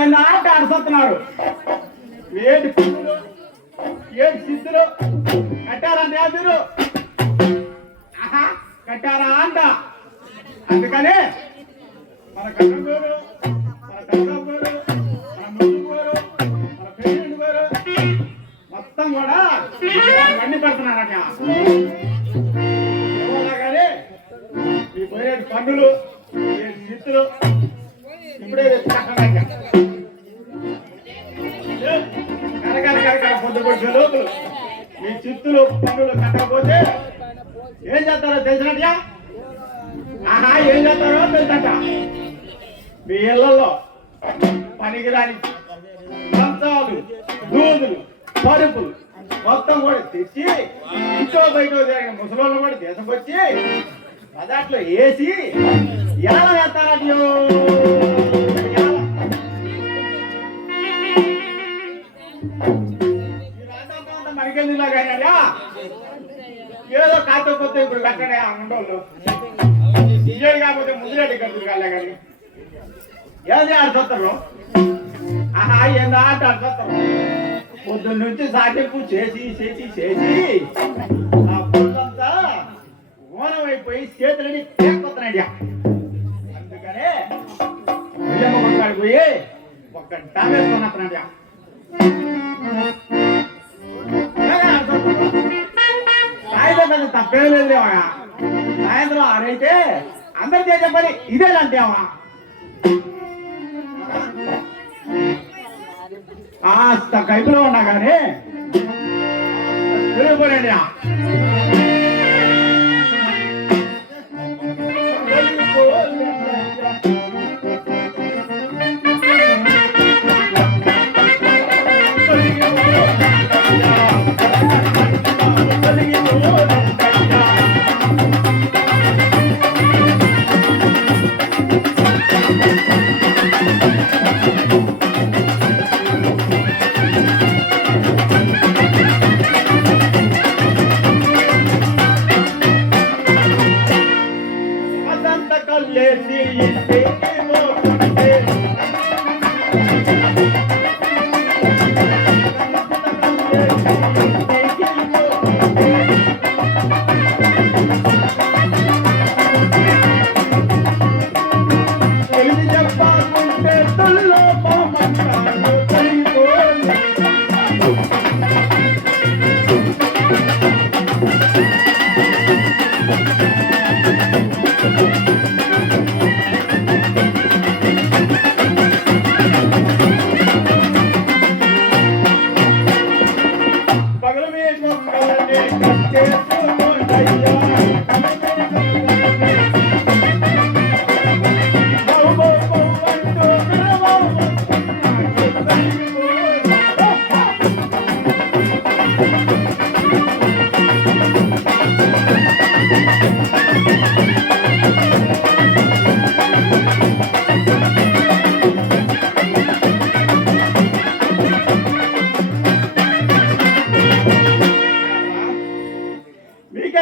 ఏందా అంటే అడుస్తున్నారు. ఏంటి పువ్వులు, ఏంటి సిద్ధులు కట్టారంటే మీరు కట్టారా అంట. అందుకని మన కట్టంగోరు, మన తగ్గోరు, మన ముందుకోరు, మన పెళ్ళిళ్ళు కోరు మొత్తం కూడా బండి పెడుతున్నారట. కానీ ఈ పోయే పన్నులు సిద్ధులు ఇప్పుడే కరకర పొద్దుకొచ్చే లోపల మీ చిత్తులు పన్నులు కట్టకపోతే ఏం చేస్తారో తెలిసినట్యా? ఏం చేస్తారో తెలుసట. మీ ఇళ్లలో పనికిరాని మంచాలు, దూదులు, పరుపులు మొత్తం కూడా తెచ్చి ఇంట్లో బయట జరిగిన ముసలోళ్ళు కూడా దేశకొచ్చి పదాట్లో వేసి ఎలా వేస్తారో మరికెళ్ళిలా కానీ ఏదో కాకపోతే ఇప్పుడు కట్టడే ఉండోళ్ళు ఇయ్యేది కాకపోతే ముదిరెడ్డి కడుతుంది కాలే కానీ ఏది ఆడుతారు. ఏందా ఆట ఆడుతారు. పొద్దున్న నుంచి సాటింపు చేసి చేసి చేసి ఆ పొద్దంతా ఓనమైపోయి చేతులని పేకొస్తున్నాడు. అందుకనే కాడికి పోయి ఒక్క డామేసుకున్నాడు. సాయంత్రం తప్పేం లేదు. సాయంత్రం ఆరైతే అందరు చేసే పని ఇదేనంటేవా కాస్త కైపులో ఉన్నా కానీ తిరిగిపోయాడు.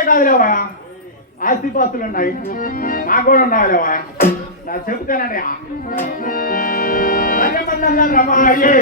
కాదులేవా ఆస్తిపాస్తులు ఉన్నాయి, నాకు కూడా ఉండాలివా. నా చెబుతానండి రమాయే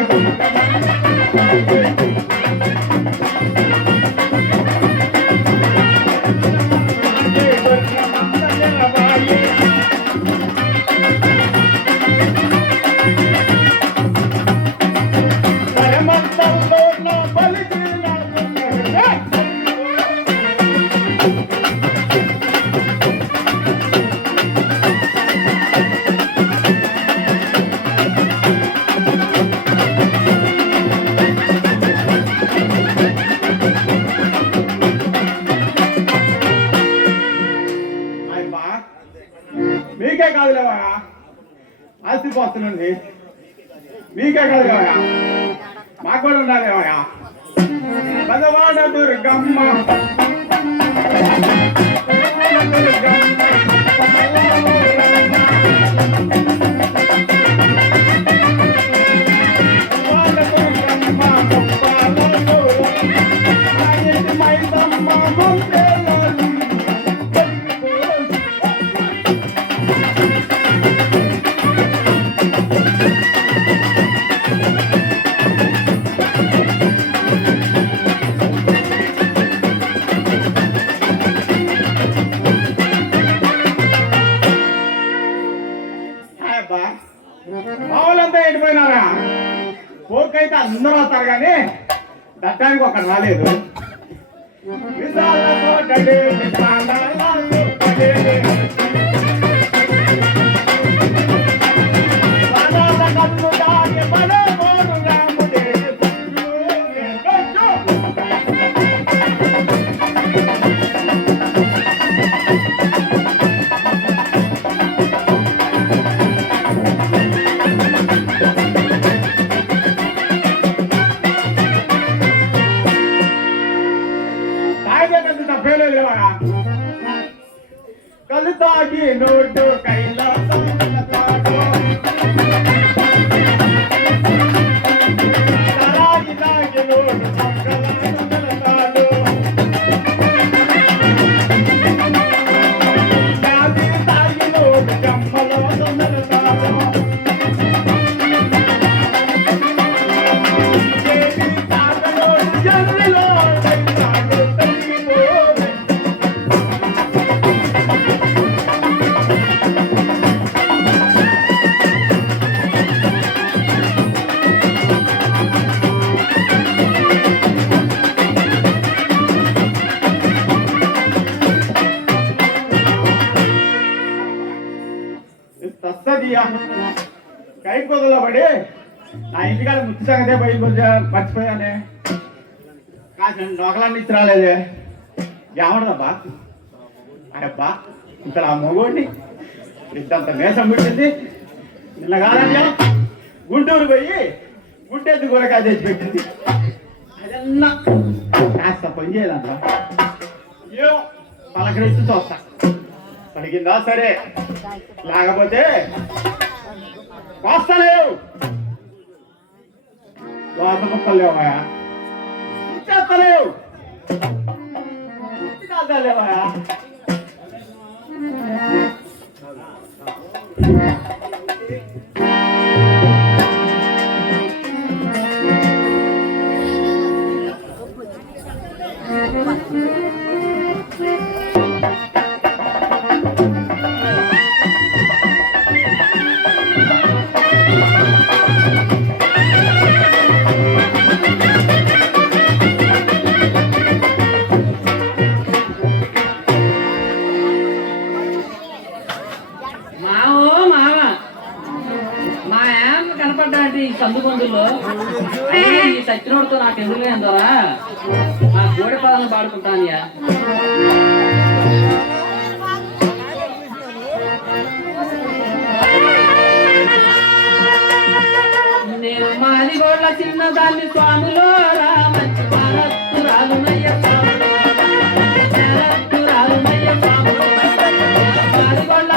మీకే కాదులేవా ఆస్తిపోతున్నది, మీకే కాదులేవా మాకు కూడా ఉండాలేవా. భగవాన దుర్గమ్మ అబ్బా మామూలంతా ఎండిపోయినారా పోకైతే అందరూ వస్తారు కానీ దట్టానికి ఒకటి రాలేదు ಕಲಿತಾಗಿ ನೋಡು ಕೈಲಾಸ ಕರಾಗಿದಾಗಿ ನೋಡು ಮಂಗಲಾಡು ಗಾದಿದಾಗಿ ನೋಡು ಜಂಬಲ ಸಂದಲತಾಡು ನೋಡು ಜನರಿಲೋ కై కొదలో పడి నా ఇంటికాడ ముచ్చి సంగతే పోయి కొంచెం మర్చిపోయానే కాసిన నొకలన్నీ ఇచ్చి రాలేదే ఏమడదబ్బా అబ్బా ఇంత ఆ మొగోడిని ఇంతంత మేసం పుట్టింది నిన్న కాదండి గుంటూరు పోయి గుంటెద్దు కూడా కాదేసి పెట్టింది అదన్నా కాస్త పని చేయాలంట అయ్యో పలకరించి చూస్తా పలికిందా సరే లేకపోతే వస్తలేవు వాసపలేవయా చేస్తలేవు కాదలేవయా సందుగొందులో ఈ సచ్చినోడితో నాకు ఎందుకు లేదోరా నా కోడి పదాలను పాడుకుంటానయ్యా నేను మాదిగోళ్ళ చిన్నదాన్ని స్వాములో మంచి రాలునయ్య స్వాములో రాలునయ్య స్వాములో మాదిగోళ్ళ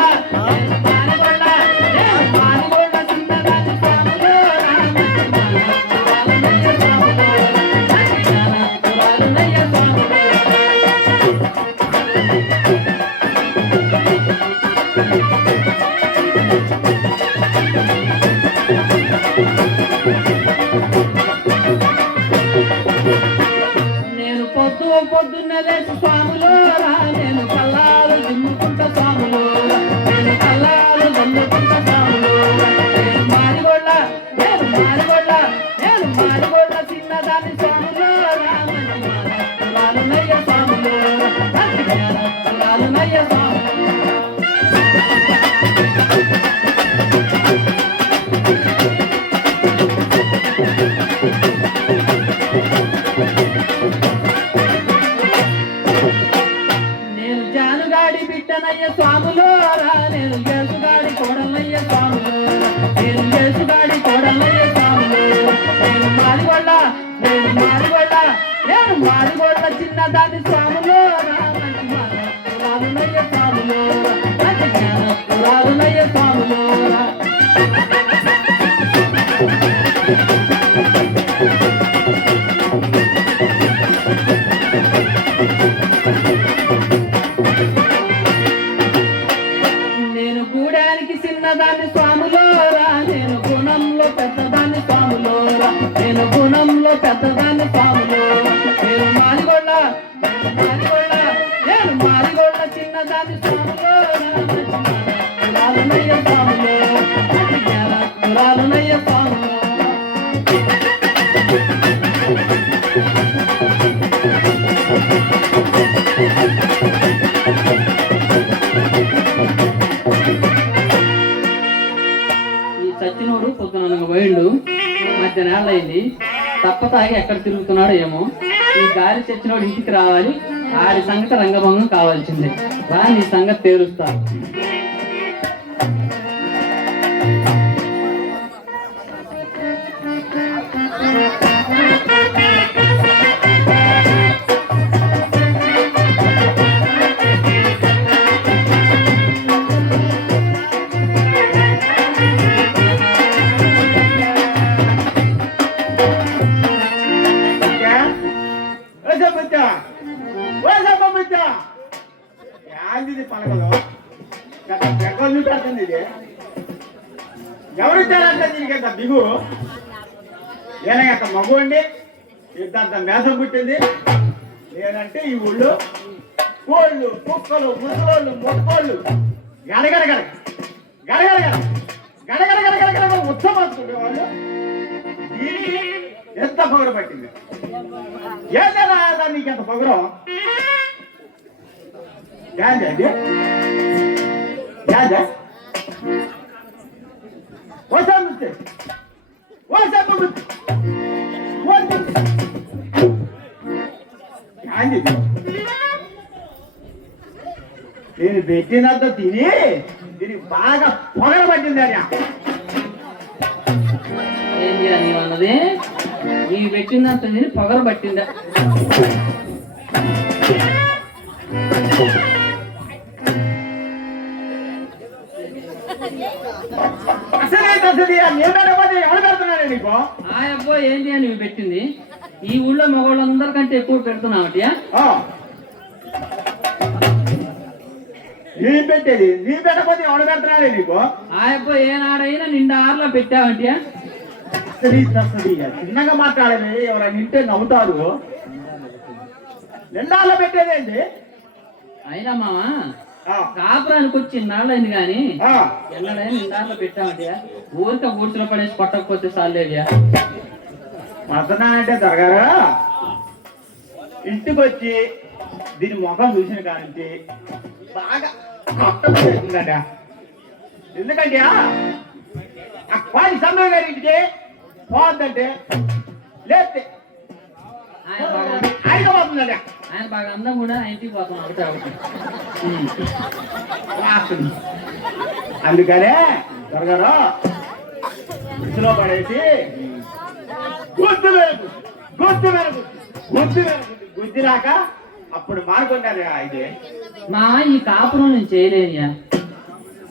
పొద్దున్న లేచి స్వాములో నేను కల్లాలు దిమ్ముకుంటా స్వాములో నేను కల్లాలు దిమ్ముకుంటా స్వాములో నేను మారిగొళ్ళ చిన్నదాన్ని స్వాములో రాలునయ్య స్వాములో రాలునయ్య స్వాములో స్వాములోరా నేను చేసుగాడి కోడలయ్య స్వాములోరా నేను చేసుగాడి కోడలయ్య స్వాములోరా నేను మారిగొళ్ళ చిన్నదాన్ని స్వాములోరా రాలునయ్య స్వాములోరా రాలునయ్య స్వాములోరా చిన్నదాన్ని స్వాములోరా నేను గుణంలో పెద్దదాన్ని స్వాములోరా నేను గుణంలో పెద్దదాన్ని స్వాములోరా నేను మారిగొళ్ళ చిన్నదాన్ని స్వాములోరా రాలునయ్య స్వాములోరా పోయిండు మధ్యాహ్నం అయింది తప్ప తాగి ఎక్కడ తిరుగుతున్నాడో ఏమో ఈ గాలి తెచ్చినోడు ఇంటికి రావాలి ఆడి సంగతి రంగభంగం కావాల్సిందే రా నీ సంగతి తేలుస్తా ఏంది పలకలు ఎక్కడ చూపెడుతుంది ఇది ఎవరు ఇచ్చారంటే దీనికి ఎంత దిగు ఏనంత మగు అండి ఇంతంత మేసం పుట్టింది లేదంటే ఈ ఊళ్ళో కోళ్ళు కుక్కలు ముసలోళ్ళు మొట్టకోళ్ళు గడగడగడ గడగడగడ గడగడగడగడ ఉత్సవాసుకునే వాళ్ళు దీనికి ఎంత పొగరు పట్టింది ఏదైనా నీకు ఎంత పొగరం ఏంది ఏంది నేను పెట్టినంత తిని దీనికి బాగా పొగర పట్టింది అని ఏంటి అని అన్నది నీ పెట్టినంత తిని పొగరు పట్టిందా నీకు ఆ అబ్బో ఏంటి అని నువ్వు పెట్టింది ఈ ఊళ్ళో మగవాళ్ళందరికంటే ఎక్కువ పెడుతున్నావటియా నీ పెట్టేది నీ పెట్టకపోతే ఎవడు పెడుతున్నాడే నీకు ఆ అబ్బో ఏనాడైనా నిండా ఆర్లో పెట్టావంటియా చిన్నగా మాట్లాడేది ఎవరైనా నింటే నవ్వుతారు నిండాలో పెట్టేదేంటి అయినా మావా కాపురానికి వచ్చి నాళ్ళైంది కానీ ఎన్నడైనా నిండాలో పెట్టామంటియా ఊరిక ఊడ్చులో పడేసి పట్టకపోతే చాలేడియా మతనానంటే దొరగారా ఇంటికి వచ్చి దీని ముఖం చూసిన కానించి బాగా కష్టపడుతుందట ఎందుకంటే ఆ పాడి సమయం గారి ఇంటికి పోవద్దంటే లేస్తే ఆయన పోతుందట ఆయన బాగా అందం కూడా ఇంటికి పోతాం ఒకటే ఒకటి అందుకనే దొరగారు ఇంట్లో పడేసి గుర్తు వెలుగు గుర్తు వెలుగు గుర్తు వెలుగు గుర్తు రాక అప్పుడు మారుకుంటారు ఇది మా ఈ కాపురం నేను చేయలేనియా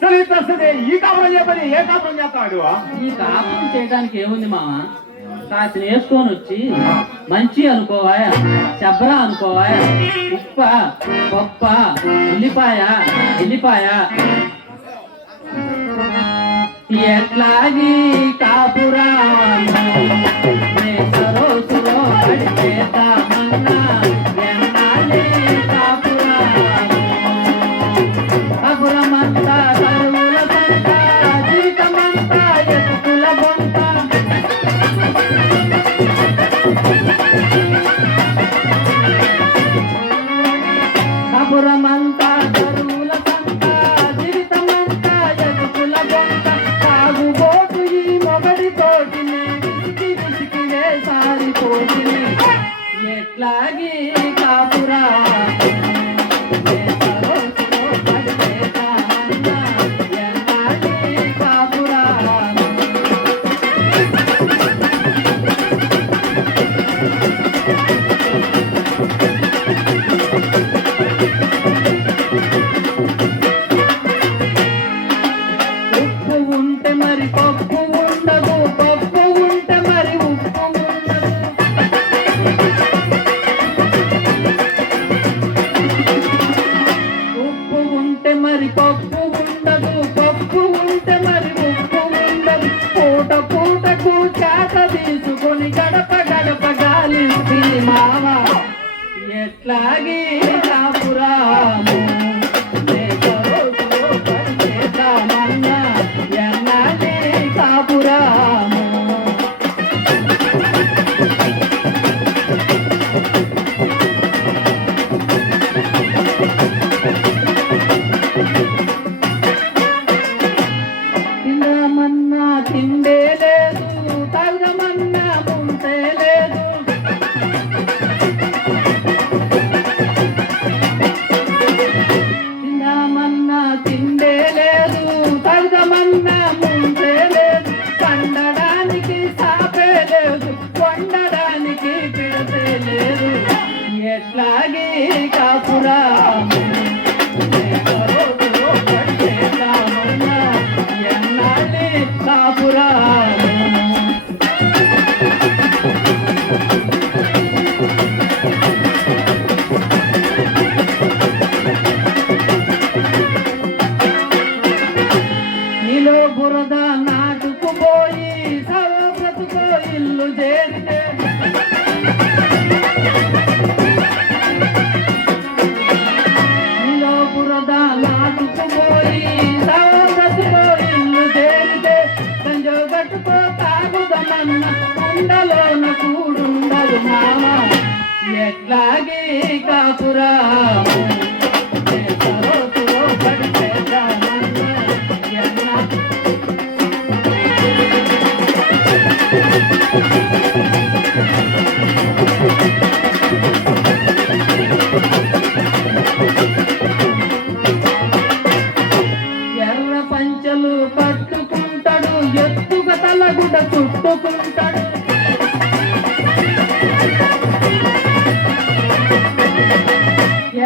సరే వస్తుంది ఈ కాపురం చెప్పని ఏ కాపురం చేస్తావు ఈ కాపురం చేయడానికి ఏముంది మామ కాసిన వేసుకొని వచ్చి మంచి అనుకోవాయా శబ్బరా అనుకోవాయా ఉప్ప పప్ప ఎల్లిపాయ ఎట్లాగి కాపురా కాపురమంతా కరువుల పంట జీవితమంతా ఎత్తుల బొంత కాపురమంతా కరువుల పంట జీవితమంతా ఎత్తుల బొంత తాగుబోతు ఈ మొగడితోటి విసికి వేసారిపోతి ఎట్లాగి కాపురా ఎట్లాగే కాపురాము ఎన్నాడే కాపురా బురద నాటుకుపోయి సవ బ్రతుకో ఇల్లు చేరితే నీలో బురద నాటుకుపోయి సవ బ్రతుకో ఇల్లు చేరితే సంజో గట్టుకో తాగుదమన్న ఉండలోన కూడుండదు మామ ఎట్లాగే కాపురా ఎర్ర పంచలు కట్టుకుంటాడు ఎత్తుగా తలగుడ చుట్టుకుంటాడు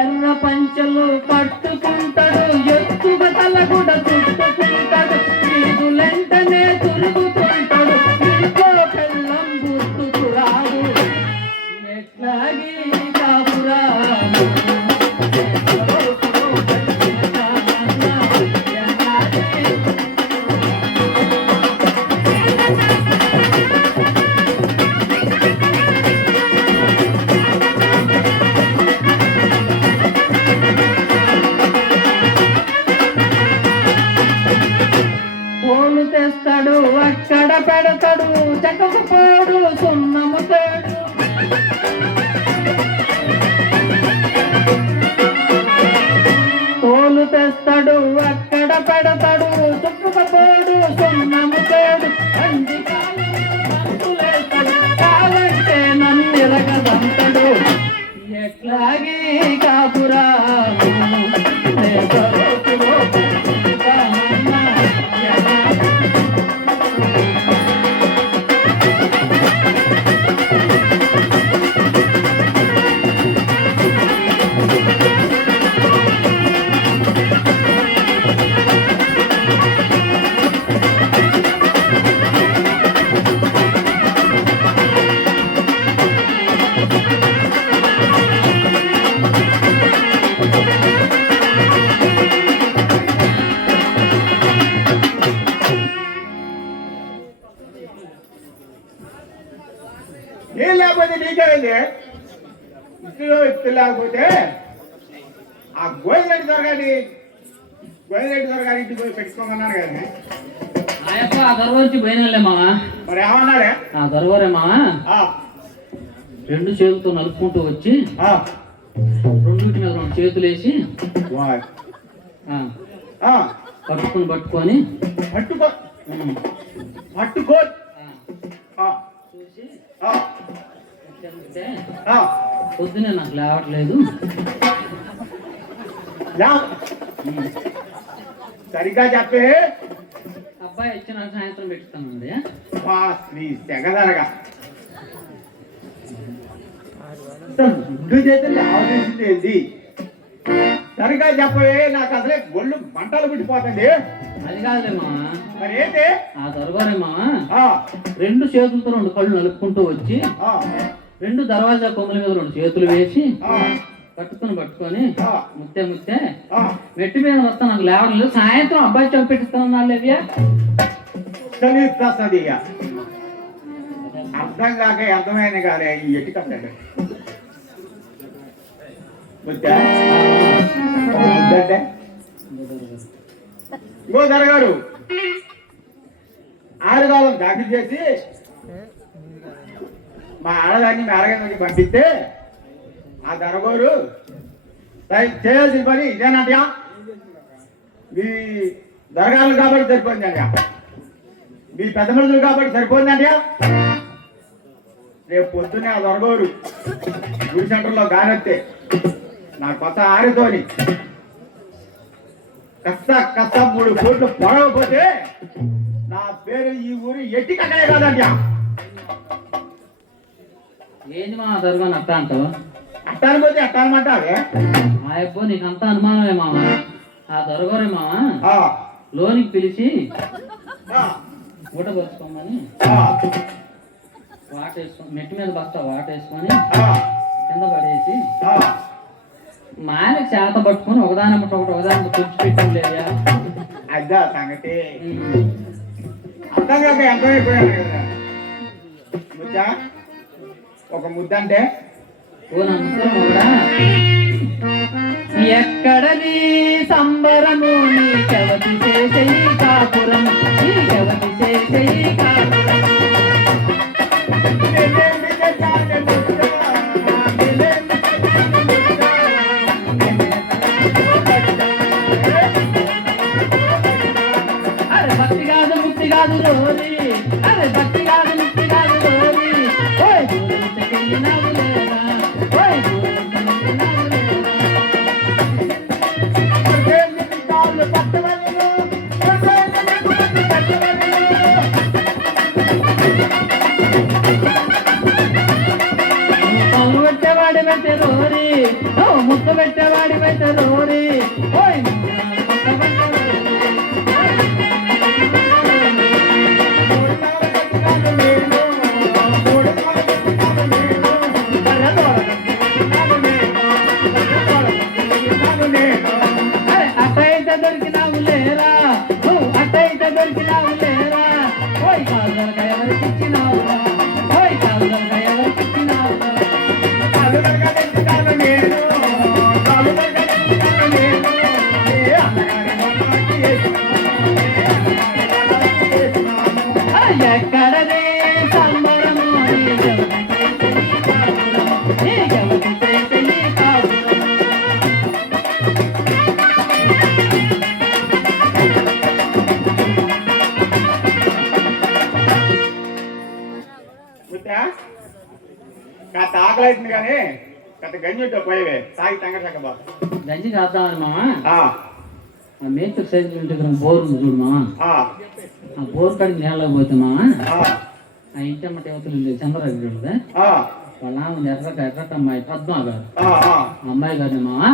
ఎర్ర పంచలు కట్టుకుంటాడు ఎత్తుగా తలగుడ చుట్టుకుంటాడు వీధులెంటనే తిరుగుతుంటాడు ఇంకో పెళ్ళం గుర్తుకు రాదు ఎట్లాగే కాపురా పూలు తెస్తాడు అక్కడ పెడతాడు చెక్కకు పోడు సున్నము తేడు పూలు తెస్తాడు అక్కడ పెడతాడు చెక్కకు పోడు సున్నము తేడు అంది కాలంటే నన్ను ఎరగదంటాడు ఎట్లాగే కాపురా నేను లేకపోతే నీకేమైంది ఇట్లు లేకపోతే ఆ గోయిరెడ్డి దొరగాని ఇంటికి పోయి పెట్టుకోమన్నారు కదా ఆయప్ప ఆ దొరవరికి పోయినలే మావా మరి ఏమన్నారే ఆ దొరవరే మావా రెండు చేతులతో నలుపుకుంటూ వచ్చి రెండింటి మీద రెండు చేతులు వేసి పట్టుకొని పట్టుకో చూసి పొద్దునే నాకు లేవట్లేదు సరిగ్గా చెప్పే అబ్బాయి వచ్చి నాకు సాయంత్రం పెట్టుతానండి నీ తెగదరగా గుడ్డు చేతులు ఆలోచించింది ఏంటి సరిగ్గా చెప్పే నాకు అసలే ఒళ్ళు మంటలు పుట్టిపోతుంది అది కాదులే మావా మరి ఏంటి ఆ దొరగారే మావా రెండు చేతులతో రెండు కళ్ళు నలుపుకుంటూ వచ్చి రెండు దర్వాజా కొమ్మల మీద రెండు చేతులు వేసి పట్టుకొని ముత్తే మెట్టి మీద వస్తా నాకు లేవడం సాయంత్రం అబ్బాయి చంప పెట్టిస్తాను లేవ్యా అర్థం కాక అర్థమైన కాదే ఈ ఎట్టి కట్టండి ఇంకో దొరగారు ఆరుగాలం దాఖలు చేసి మా ఆడదాన్ని మేరగా పంపిస్తే ఆ దొరగారు చేయాల్సిన పని ఇదేనట్యా మీ దొరగాలు కాబట్టి సరిపోయిందంట మీ పెద్ద మనుషులు కాబట్టి సరిపోయిందంట్యా రేపు పొద్దున్నే ఆ దొరగారు గుడి సెంటర్లో గానెత్తే నా కొత్త ఆరితోని కష్ట 3 కోట్లు పొడవకపోతే నా పేరు ఈ ఊరు ఎట్టి కట్టలే కాదండి ఏంది మా దొరగా అట్ట అంటావు అట్టాను పోతే అట్టానమంటావే మా అబ్బో నీకు అంత అనుమానమే మామ ఆ దొరగారే మామ లోనికి పిలిచి ఊట పోసుకోమని వాటేసుకొని మెట్టి మీద బస్తా వాటేసుకొని కింద పడేసి మాయనకి చేత పట్టుకొని ఒకదాని ఒకదాని తుడిచిపెట్టం లేదా అదా సంగతి కాక ఎంత అయిపోయాను కదా ముద్ద ఒక ముద్ద అంటే ఎక్కడది సంబరము నీకెవతి చేసేయి కాపురం నీకెవతి చేసేయి కాపురం అరే భక్తి కాదు ముక్తి కాదు రోరి అరే భక్తి కాదు ముక్తి కాదు రోరి ఓయ్ దూరంకెళ్ళినావు లేదా ఓయ్ దూరంకెళ్ళినావు పెట్టేవాడి పెట్టే రోరి ఓ ముద్ద పెట్టేవాడి పెట్టే రోరి ఓయ్ అట్టయితే దొరికినావు లేరా ఓ అట్టయితే దొరికినావు లేరా ఓయ్ కాళ్ళక ఎవరికి ఇచ్చినావు ఓయ్ కాళ్ళక ఎవరికి ఇచ్చినావు ఎక్కడదే సంబరము నీకెవతి చేసేయి కాపురం కాస్త ఆకలి అవుతుంది కానీ కాస్త గంజి ఉంటే పోయేవే సాగి తంగ బాబు గంజి కాద్దామని మామ మేచర్ సైజు ఉంటే బోర్ ఉంది చూడు మామ ఆ బోర్ కాడికి నీళ్ళకి పోతే మామ ఆ ఇంటి అమ్మట యువతలు ఉంది చంద్రరాజు వాళ్ళ ఉంది ఎర్రట అమ్మాయి పద్మా గారు అమ్మాయి గారిని మామ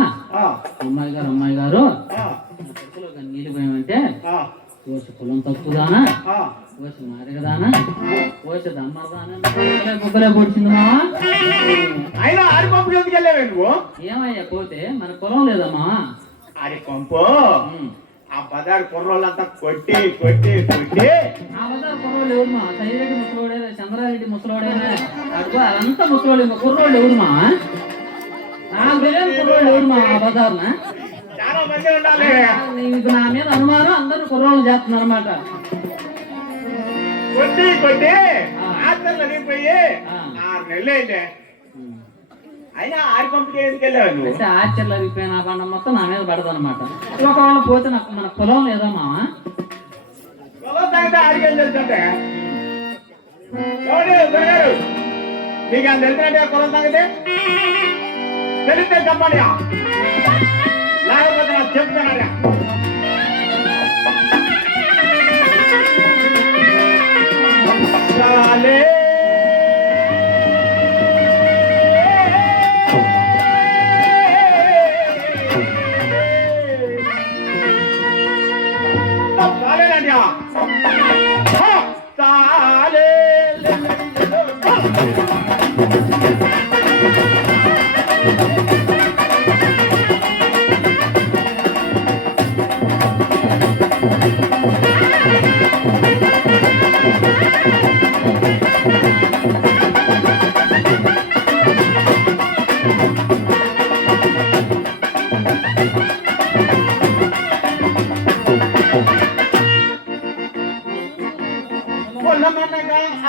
అమ్మాయి గారు నీళ్ళు పోయామంటే కోసి కులం తక్కుదానా కోసి మాదిగదానా కోసి దమ్మరదానా బుగ్గలే పొడిచింది మామ అయినా ఆరి పంపు ఎందుకు వెళ్ళావే నువ్వు ఏమయ్యా పోతే మన కులం లేదమ్మా ఆరి పంపు ఆ బజారు కుర్రోళ్ళంతా కొట్టి కొట్టి కొట్టి ఆ బజారు కుర్రోళ్ళు ఎవరుమా సైరెడ్డి ముసలోడే చంద్రారెడ్డి ముసలోడేనా అడుగు అదంతా ముసలోడు ఇంకా కుర్రోళ్ళు ఎవరుమా నాకు తెలియని కుర్రోళ్ళు ఎవరుమా ఆ బజార్న చాలా మంది ఉండాలి నీకు నా మీద అనుమానం అందరూ కుర్రోళ్ళు చేస్తున్నారు అనమాట కొట్టి కొట్టి ఆచరణ అడిగిపోయి 6 నెలలు అయితే అయినా ఆరి పంపిణీ ఎందుకు వెళ్ళావు నువ్వు ఆచరణ అడిగిపోయిన ఆ పంట మొత్తం నా మీద పడదు అనమాట ఒకవేళ పోతే నాకు మన పొలం లేదా మామ పొలం తాగితే ఆడికేం తెలుస్తుంటే నీకు అని తెలిసినట్టే పొలం తాగితే తెలిస్తే చెప్పండి లేకపోతే నాకు చెప్తానరా చాలే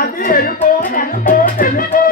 అది ఎరుపో నలుపో తెలుపో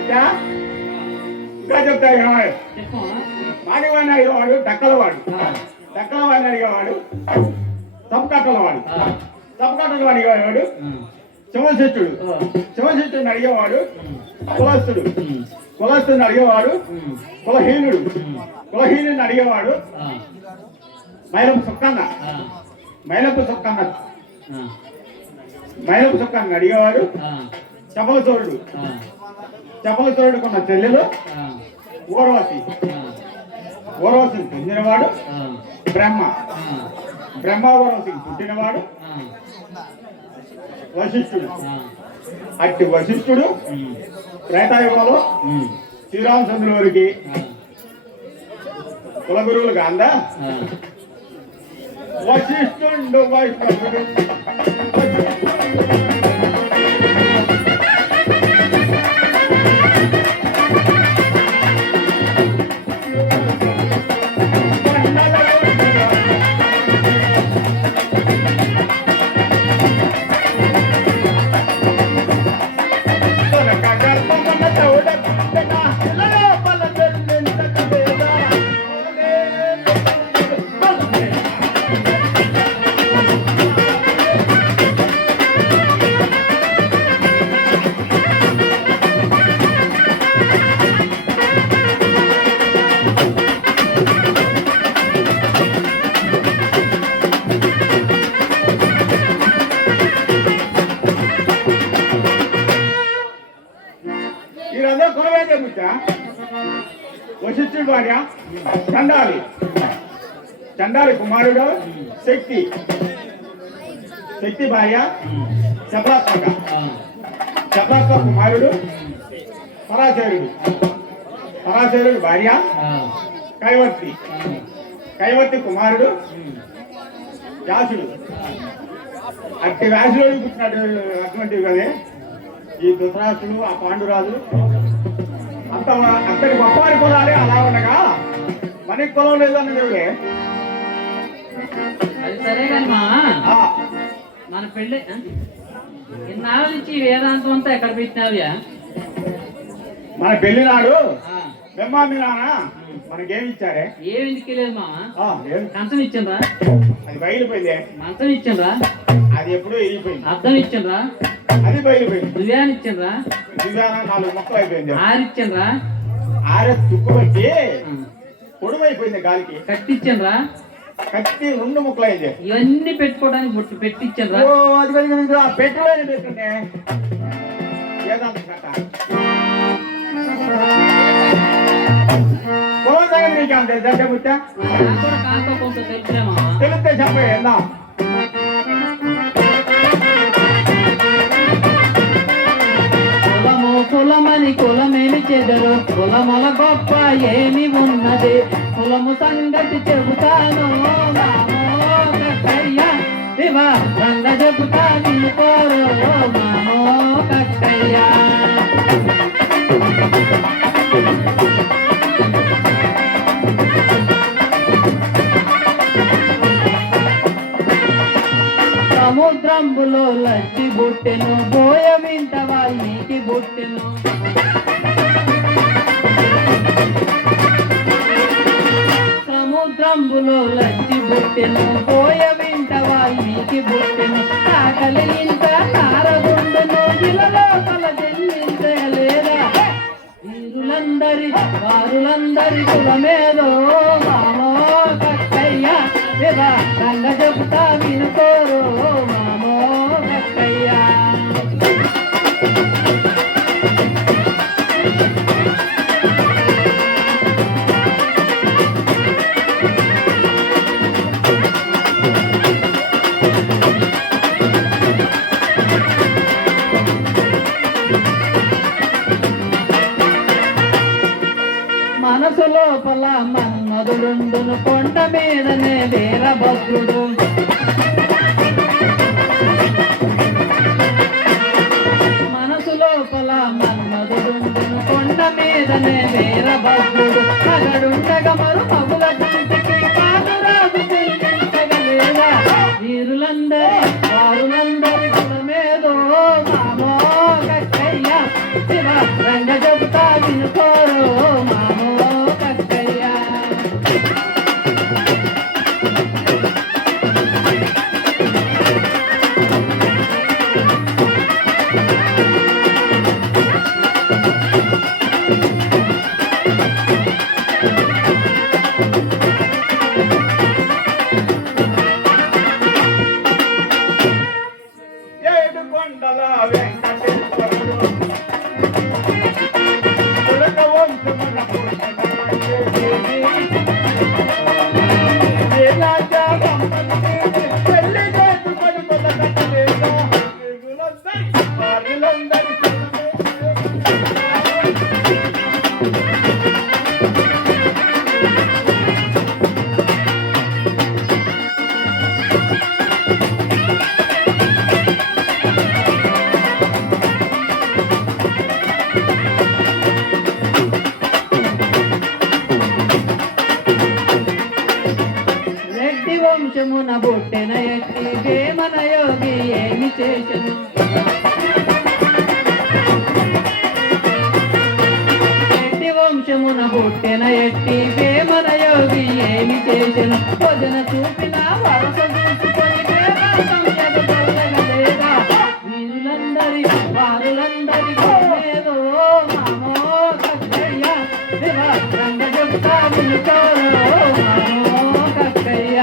ఇంకా చెప్తాడు చెప్పమ్మా. మాడివాడిని అడిగేవాడు టక్కలవాడు, ఆ, టక్కలవాడిని అడిగేవాడు సబ్కట్టలవాడు, ఆ, సబ్కట్టలు అడిగేవాడు శివశిష్యుడు, ఓ, శివశిష్యుడిని అడిగేవాడు ఉమ్, కులస్తుడు, ఉమ్, కులస్తుని అడిగేవాడు ఉమ్, కులహీనుడు, ఉమ్, కులహీనుని అడిగేవాడు ఆ, మైలపు సుక్కన్న, ఆ, మైలపు సుక్కన్న, ఆ, మైలపు సుక్కన్న అడిగేవాడు ఆ, చపలచోరుడు, ఆ, చపలచోరుడుకున్న చెల్లెలు ఆ, ఊర్వశి, ఆ, ఊర్వశిని పొందినవాడు ఆ, బ్రహ్మ, ఆ, బ్రహ్మ ఊర్వశిని పుట్టినవాడు ఆ, వశిష్ఠుడు. ఆ, అట్టి వశిష్ఠుడు ఉమ్, త్రేతాయుగంలో ఉమ్, శ్రీరామచంద్రుడికి ఆ, కులగురువులు కాందా ఆ, వశిష్ఠుండు వైష్ణవుడు మీరందరూ కొనవేదే ముచ్చ వశిష్ఠుడి భార్య చండాలి, చండాలి కుమారుడు శక్తి, శక్తి భార్య శబ్దాత్మక, శబ్దాత్మక కుమారుడు పరాశరుడు, పరాశరుడు భార్య కైవర్తి, కైవర్తి కుమారుడు వ్యాసుడు. అట్టి వ్యాసుడు పుట్టినట్టు అటువంటివి కదే ఈ ధృతరాష్ట్రుడు ఆ పాండురాజులు అంత అంతటి గొప్పవారి కులాలే అలా ఉండగా మనకి కులం లేదని దేవుడే. అది సరే కానీ మా ఆ, మన పెళ్ళి ఇన్నాళ్ళ నుంచి ఈ వేదాంతం అంతా ఎక్కడ పెట్టినావ్యా? మన పెళ్లి నాడు ఆ, బ్రహ్మా మీ నాన్న మనకేమి ఇచ్చారే? ఏమి ఎందుకు లేదు మా కంచం ఇచ్చిండ్రా, అది బయలుపోయిందే, మంచం ఇచ్చిండ్రా, అది ఎప్పుడూ వెళ్ళిపోయింది, అద్దం ఇచ్చిండ్రా, అది బయలుపోయింది. దువ్యాన్ని ఇచ్చిండ్రా, దివ్యాన 4 మొక్కలు అయిపోయింది, ఆరిచ్చిండ్రా, ఆరే తుక్కు వచ్చి పొడుగు అయిపోయింది గాలికి, కట్టిచ్చిండ్రా, కత్తి 2 ముక్కలు అయింది. ఇవన్నీ పెట్టుకోవడానికి బొట్టు పెట్టిచ్చిండ్రా. ఓ అది కలిగి ఆ పెట్టులోనే పెట్టుండే వేదాంత కట్ట కులం సంగతి నీకేమంటే దండ ముచ్చ నాకు కూడా కాస్త కొంత తెలుసులేమా. తెలిస్తే చెప్పే ఎలా కులము కులమని కులమేమి చెదరు, కులముల గొప్ప ఏమి ఉన్నది, కులము సంగతి చెబుతాను మామో కక్కయ్య, వివాహంగా చెబుతా నిన్ను కోరు మామో కక్కయ్య. సముద్రంబులో లచ్చి బుట్టెను, బోయ వింటవా ఈకి బుట్టెను, సముద్రంబులో లచ్చి బుట్టెను, బోయ వింటవా ఈకి బుట్టెను, ఆకలి ఇంత నారగుండును ఇలలోపల జన్మించలేదా, వీరులందరి వారులందరి కులమేదో మామో కక్కయ్య, రంగ చెబుతా వినుకోరు మామో కక్కయ్య. మనసు లోపల మన్మధుడుండును కొండ మీదనే వీరభద్రుడు మనసు లోపల మన్మధుడుండును కొండ మీదనే వీరభద్రుడు మగడుండగా మరు మగుల కంటికి పాదురాజు చెల్లించగలేదా వీరులందరి వారులందరి కులమేదో మామో కక్కయ్య శివ రంగ చెబుతా వినుకోరు మామో కక్కయ్య ఏడు కొండల వెంకటేశ్వరుడు పులక వంశమున పుట్టిన నీలాజా గమ్మత్తేది పెళ్లి చేసుకొని మొదలెట్టలేదా వీరులందరి వారిలందరి రెడ్డి వంశమున బుట్టెన ఎట్టి వేమన యోగి ఏమి చేసెను రెడ్డి వంశమున బుట్టెన ఎట్టి వేమన యోగి ఏమి చేసెను భజన చూపిన వరస చూసుకొని వేదాంతం ఎదగలేదా వీరులందరి వారులందరి ఏదో మామో కక్కయ్య శివ రంగ చెప్తా వినుకోరు మామో కక్కయ్య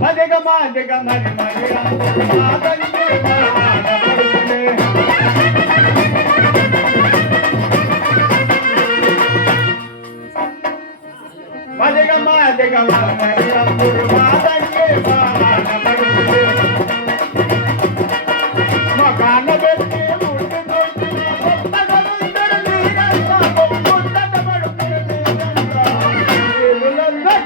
మదిగమా దిగమని మరి మాదండి మాడపడుతులే మదిగమా దిగమని మరి అప్పుడు మాదండి మాడపడుతులే మా కాన్న పెట్టి ముట్టి తోటి కొత్తగలుందరు నీరంతా ముట్టట పడుతులు నీరంతా వీరులందరూ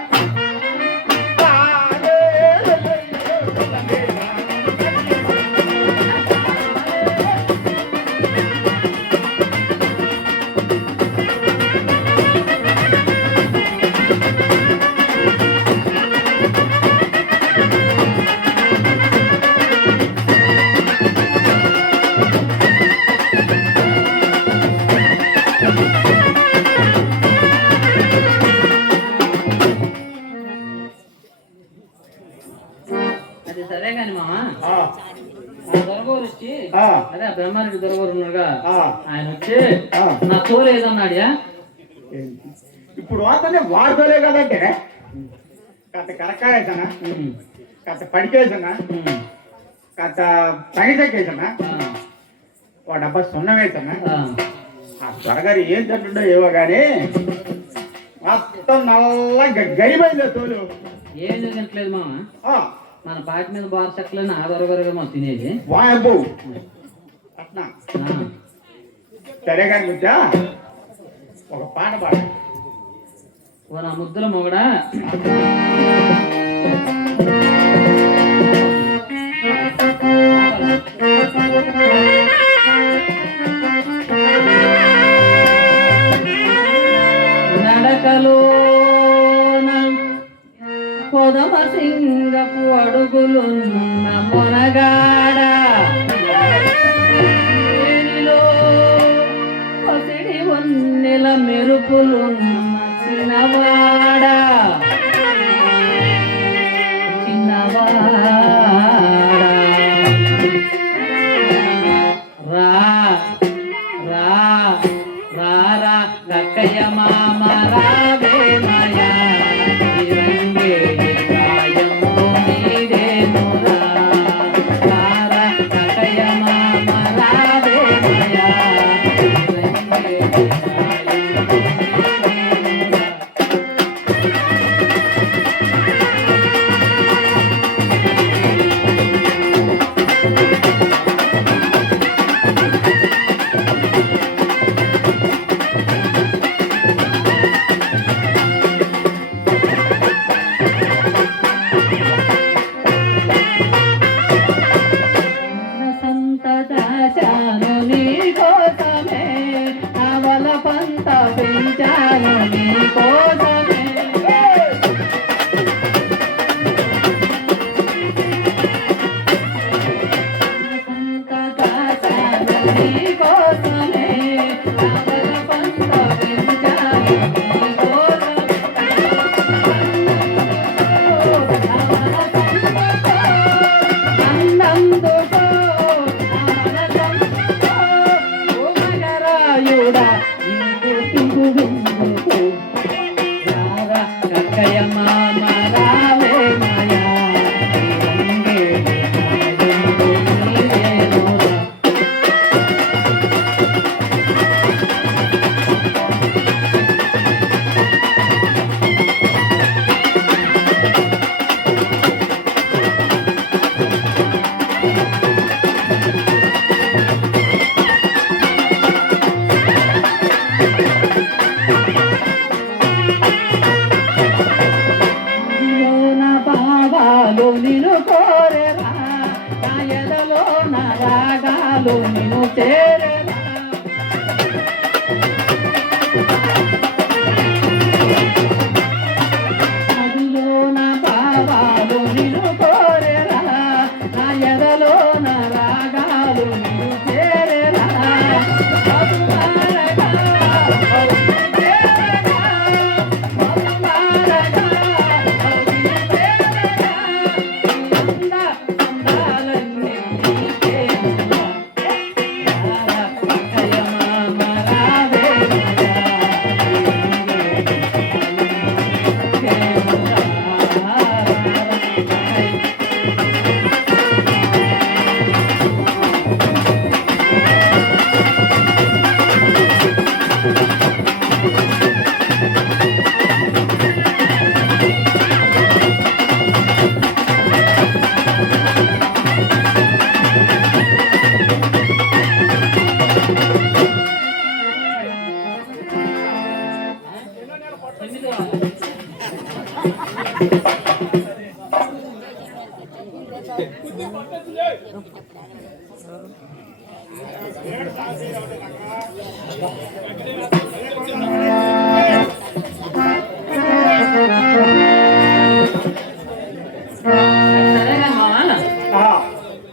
అది సరే కాని మామ ఆ దొరగోరు వచ్చి ఆ. అదే ఆ బ్రహ్మారెడ్డి దొరగోరు ఉన్నాడుగా ఆ. ఆయన వచ్చి ఆ. నా తోలు ఏదన్నాడ్యా ఇప్పుడు వాతనే వాడుకోలే కదంటే కాస్త కరక్కాయేసనా కాస్త పడికేసనా కాస్త తగిటకేసనా ఓ డబ్బా సున్నం వేసనా ఆ త్వరగారి ఏం చెప్తుండో ఏవో కానీ మొత్తం నల్ల గరిపోయింది తోలు ఏం తినట్లేదు మామ ఆ, మన పాటి మీద బార చెక్కలని ఆ దొరగరుగా మనం తినేది వాయబ్బు అట్నా ఆ. సరే కానీ ముచ్చా ఒక పాట పాడ ఓ నా ముద్దుల మొగడా నడకలోన కొదమ సింగపు అడుగులున్న మొనగాడ ఏనిలో పసిడి వన్నెల మెరుపులున్న చిన్నవాడ రా రా రా రా కక్కయ్య మామ రావేమయా ఇరంగే గాయము నీదేనురా రా రా కక్కయ్య మామ రావేమయా ఇరంగే గాయము నీదేనురా భావాలు నిన్ను కోరేరా నా ఎదలో నా రాగాలు నిన్ను చేరేరా మదిలో నా భావాలు నిన్ను కోరేరా నా ఎదలో నా రాగాలు నిన్ను చేరేరా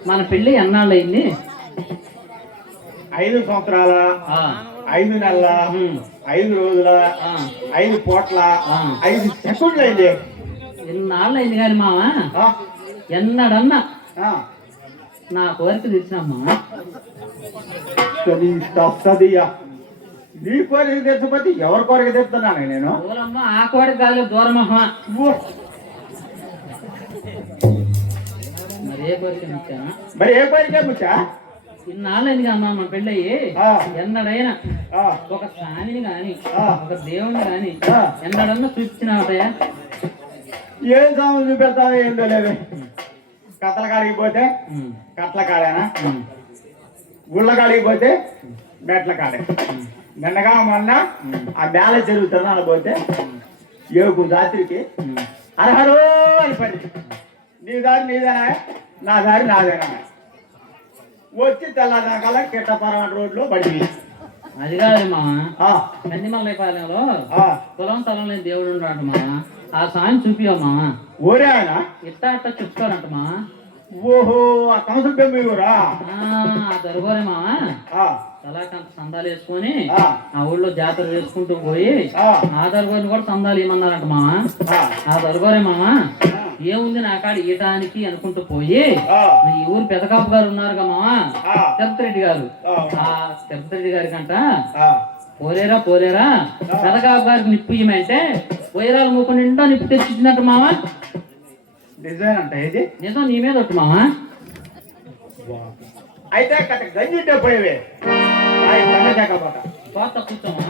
మన పెళ్ళి ఎన్నాళ్ళు అయింది? 5 సంవత్సరాల 5 నెలల 5 రోజుల 5 పూట్ల 5 సెకండ్లు అయింది. ఎన్నాళ్ళు అయింది కానీ మామ ఎన్నడన్నా నా కోరిక తెచ్చినమ్మా నీ కోరిక తెచ్చపోతే ఎవరి కోరిక తెస్తున్నాను నేను? ఆ కోరిక కాదు దూరమహా. మరి ఏ కోరిక ముచ్చానా? మరి ఏ కోరిక ముచ్చా? ఇన్నాళ్ళని అమ్మా మన పెళ్ళయ్యి ఎన్నడైనా ఒక స్వామిని గాని ఒక దేవుని గాని ఎన్నడన్నా చూపించినావటయా? ఏం సాము చూపెడతావో ఏందో లేదు. కథల కాడికి పోతే కట్ల కాడేనా, గుళ్ళ కాడికి పోతే మెట్ల కాడే. నిన్నగా మొన్న ఆ బేల జరుగుతుందా అని పోతే ఏకు రాత్రికి అరహరో అని పడి నీ దారి నీదేనా, నా దారి నాదేనా వచ్చి తెల్లదాకాల కిట్టపరమాట రోడ్లో పడింది. అది కాదు మా కందిమల్లపాలెంలో పొలం తలం లేని దేవుడు ఉన్నాడు మా. ఆ స్వామి చూపియమ్మా. ఓరే ఆయన ఇట్ట అట్ట చెప్తారంట మా. ఓహో ఆ కంసు ఊరా దొరగోరే మా. తలాకంత సందాలు వేసుకొని ఆ ఊళ్ళో జాతర వేసుకుంటూ పోయి ఆ దొరగోరిని కూడా సందాలు ఇవ్వమన్నారంట మా. ఆ దొరగోరే మా ఏముంది నా కాడ ఇయటానికి అనుకుంటూ పోయి ఈ ఊరు పెదకాపు గారు ఉన్నారు కమ్మా తిరుపతి రెడ్డి గారు. ఆ తిరుపతి రెడ్డి గారి కంట పోలేరా పోలేరా పెదకాపు గారికి నిప్పు ఇయ్యమంటే పోయేరాలు మూకు నిండా నిప్పు తెచ్చిచ్చినట్టు మావా. నిజమేనంట ఇది? నిజం నీ మీద ఒట్టు మావా. అయితే కట్ట గంజింటే పోయేవే పోత కూర్చోమా.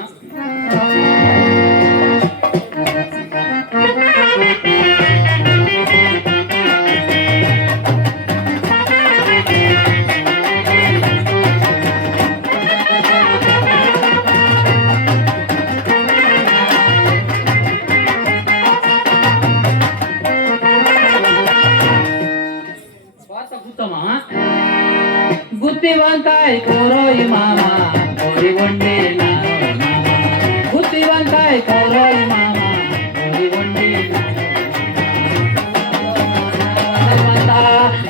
గుత్తి వంకాయ కూరోయి మామ కోరి వండి గుత్తి వంకాయ కూరోయి మామ కోరి వండి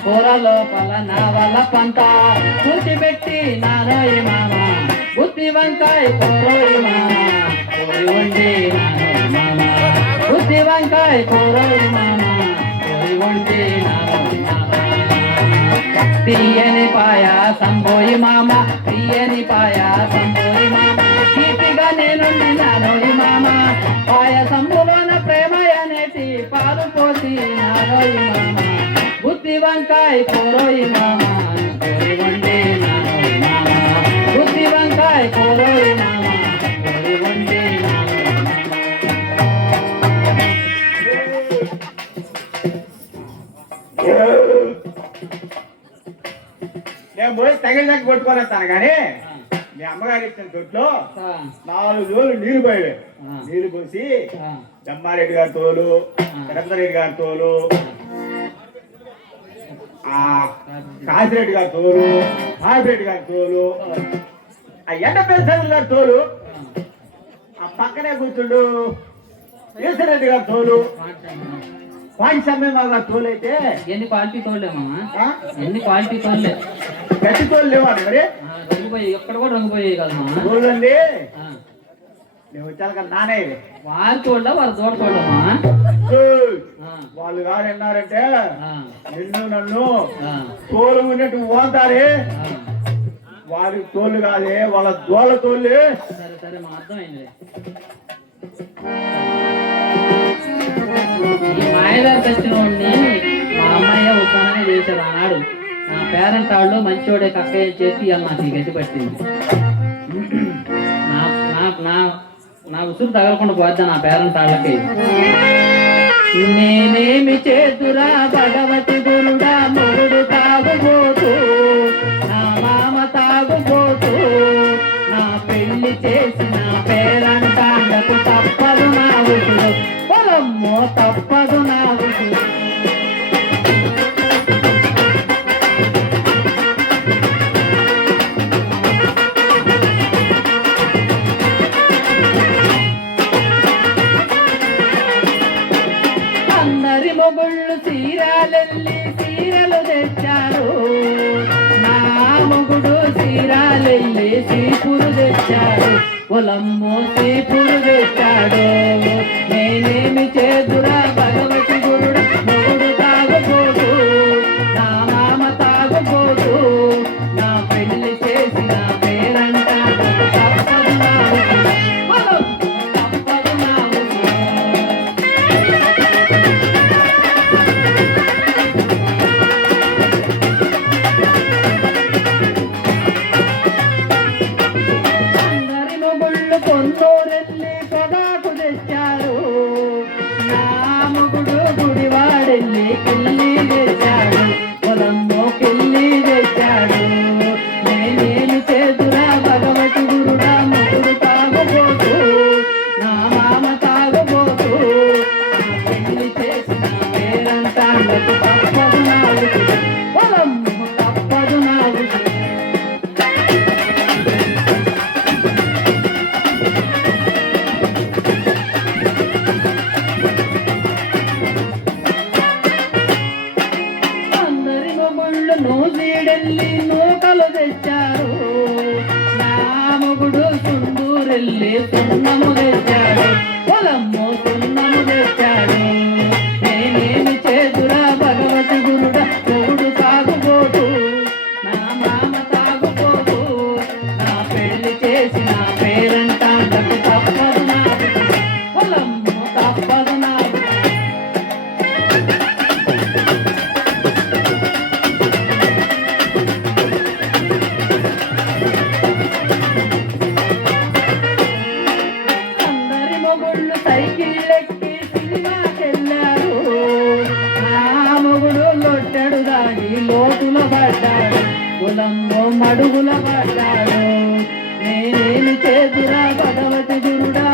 కూర లోపల నా వల్ల పంట కూర్చిపెట్టి నారోయి మామ గుత్తి వంకాయ కూరోయి మామ కోరి వండి మామ గుత్తి వంకాయ కూరోయి మామ కోరి వండి తీయని పాయాసం పోయి మామ తీయని పాయాసం పోయి మామ తీపిగా నేనుండి నానోయి మామ పాయసంలోన ప్రేమ అనేటి పాలు పోసి నానోయి మామ బుద్ధి వంకాయ కూరోయి మామ కోరి వండి నానోయి మామ బుద్ధి వంకాయ కూరోయి మామ కోరి వండి నేను పోయి తగిలిదాకా కొట్టుకొని వస్తాను కానీ మీ అమ్మగారు ఇచ్చిన తొట్లో 4 రోజులు నీళ్లు పోయేవి. నీళ్లు పోసి జమ్మారెడ్డి గారి తోలు, రెడ్డి గారి తోలు కాశిరెడ్డి గారి తోలు, ఆపిరెడ్డి గారి తోలు, ఆ ఎండపేశ్వరులు గారి తోలు, ఆ పక్కనే కూర్చుండు ఈశ్వరెడ్డి గారి తోలు, పాయింట్ సమయం గారి తోలు అయితే ఎన్ని క్వాలిటీ తోలే మామ, ఎన్ని క్వాలిటీ తోలే, గట్టి తోలు లేవాడు మరి రంగుపోయి ఎక్కడ కూడా రంగుపోయే కదా మామ. తోలండి నేను వచ్చాను కదా నానే వారి తోళ్ళ వారి తోట తోడమ్మా. వాళ్ళు కాదన్నారంటే నిన్ను నన్ను తోలు ఉన్నట్టు పోతారే, వారి తోలు కాదే వాళ్ళ దోళ్ళ తోలు. సరే సరే మా అర్థమైంది. ఈ మాయగారు తెచ్చిన వాడిని మా అమ్మాయి ఉత్సాహంగా చేశారు ఆనాడు. నా పేరెంట్ వాళ్ళు మంచివాడే కక్కయ్య చేసి అమ్మ గట్టి పట్టింది. నా ఉసురు తగలకుండా పోద్దా నా పేరెంట్ వాళ్ళకి. నేనేమి చేతురా భగవతి గురుడా మొగుడు తాగుబోతూ, నా మామ తాగుబోతూ, నా పెళ్లి చేసి నా పేరంటాండకు తప్పదు నా ఉసురు, పొలమ్మో తప్పదు నా ఉసురు. అందరి మొగుళ్ళు సీరాలెల్లి సీరలు తెచ్చారు, నా మొగుడు సీరాలెల్లి సీపురు తెచ్చాడు, పొలమ్మో సీపురు తెచ్చాడు. నేనేమి చేదురా భగవతి గురుడు మొగుడు తాగుబోతూ, నా మామ తాగుబోతూ, నా పెళ్లి చేసి నా పేరంట తప్పదు నా ఉసురు, పొలమ్మో తప్పదు నా ఉసురు. అందరి మొగుళ్ళు కొన్నూరెళ్ళి పొగాకు తెచ్చారు, నా మొగుడు గుడివాడెళ్ళి కిల్లి తెచ్చాడు, పొలమ్మో కిల్లి తెచ్చాడు. నేనేమి చేతురా భగవతి గురుడా మొగుడు తాగుబోతూ, నా మామ తాగుబోతూ, నా పెళ్లి చేసి నా పేరంటాండకు తప్పదు నా ఉసురు, పొలమ్మో తప్పదు నా ఉసురు. అందరి మొగుళ్ళు నూజిడెల్లి నూకలు తెచ్చారు, నా మొగుడు సుందూరెల్లి సున్నము తెచ్చాడు, పొలమ్మో సున్నము తెచ్చాడు. నేనేమి చేదురా భగవతి గురుడ మొగుడు తాగుబోతూ, నా మామ తాగుబోతూ, నా పెళ్లి చేసి నా పేరంటాండకు తప్పదు నా ఉసురు, పొలమ్మో తప్పదు నా ఉసురు. అందరి మొగుళ్ళు సైకిల్ ఎక్కి సినిమాకెళ్ళారు, నా మొగుడు లొట్టెడు దాగి లోతుల పడ్డాడు, పొలంలో మడుగుల పడ్డాడు. నేనేమి చేతురా భగవతి గురుడా